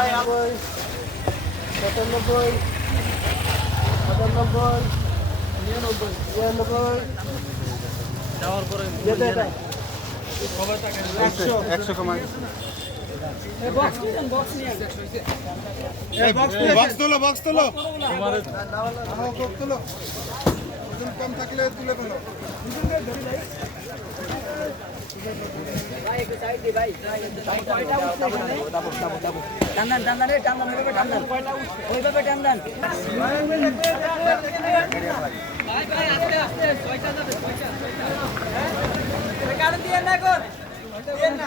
সাতানব্বই সাতানব্বই সাতানব্বই নিরানব্বই। একশো কমায় বক্স তোলো বক্স তোলো বক্স তোলো কম থাকলে তুলে ফেলো দিয়ে না কর দিয়ে না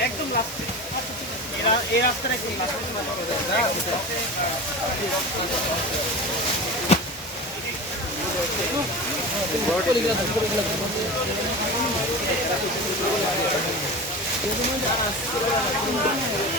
একদম লাস্টে এই রাস্তাটা একদম লাস্টে টান্দান টান্দান রে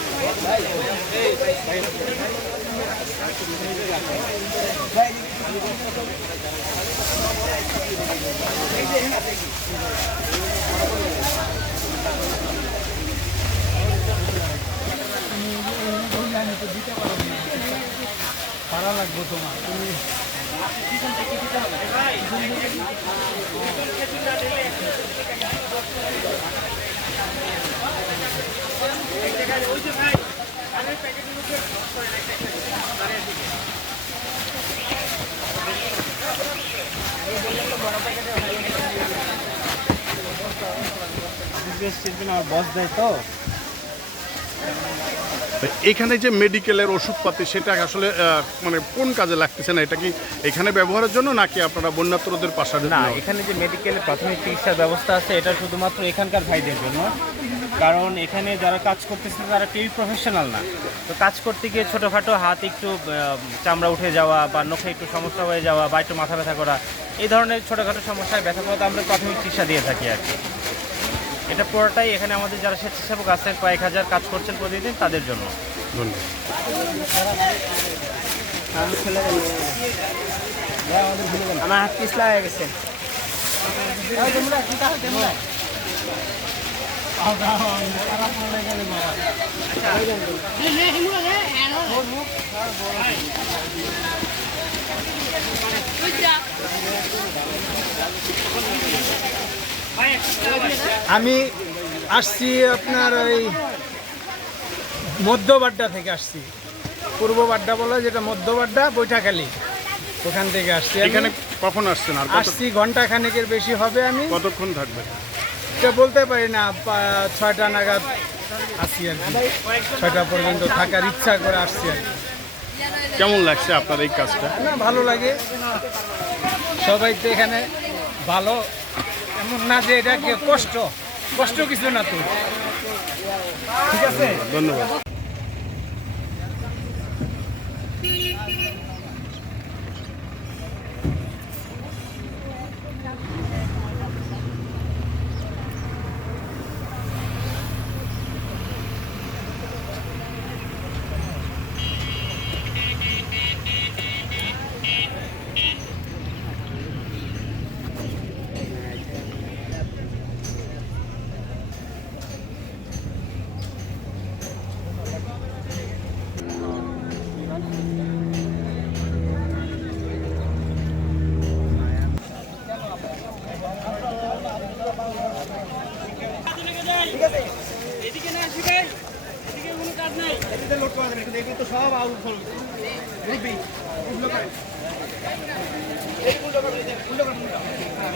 টান্দান ওইভাবে টান্দান ওইভাবে টান্দান এখানে যে মেডিকেলের ওষুধপাতি সেটা আসলে মানে কোন কাজে লাগতেছে না? এটা কি এখানে ব্যবহারের জন্য নাকি আপনারা বন্যাত্রদের পাশাপাশি না এখানে যে মেডিকেল প্রাথমিক চিকিৎসার ব্যবস্থা আছে এটা শুধুমাত্র এখানকার ভাইদের জন্য। কারণ এখানে যারা কাজ করতেছে তারা কেউই প্রফেশনাল না। তো কাজ করতে গিয়ে ছোটোখাটো হাত একটু চামড়া উঠে যাওয়া বা নখে একটু সমস্যা হয়ে যাওয়া বা একটু মাথা ব্যথা করা এই ধরনের ছোটোখাটো সমস্যায় ব্যথা করতে আমরা প্রাথমিক চিকিৎসা দিয়ে থাকি আর কি। এটা পুরোটাই এখানে আমাদের যারা স্বেচ্ছাসেবক আছেন কয়েক হাজার কাজ করছেন প্রতিদিন তাদের জন্য। ধন্যবাদ। আমার হাত পিছলা হয়ে গেছে। আমি আসছি আপনার ওই মধ্যবাড্ডা থেকে আসছি। পূর্ব বাড্ডা বলা যেটা মধ্যবাড্ডা বৈঠাখালী। ওখান থেকে আসছি এখানে কখন আসছেন আর আসছি ঘণ্টা খানেকের বেশি হবে আমি। কতক্ষণ থাকবেন? এটা বলতে পারি না ছয়টা নাগাদ আসছি আর কি। ছয়টা পর্যন্ত থাকার ইচ্ছা করে আসছি আর কি। কেমন লাগছে আপনার এই কাজটা? না ভালো লাগে। সবাই তো এখানে ভালো। এমন না যে এটা কষ্ট? কষ্ট কিছু না তো। ঠিক আছে? ধন্যবাদ। সব আউট ফল রুবি উল্টো করে। উল্টো করে উল্টো করে হ্যাঁ।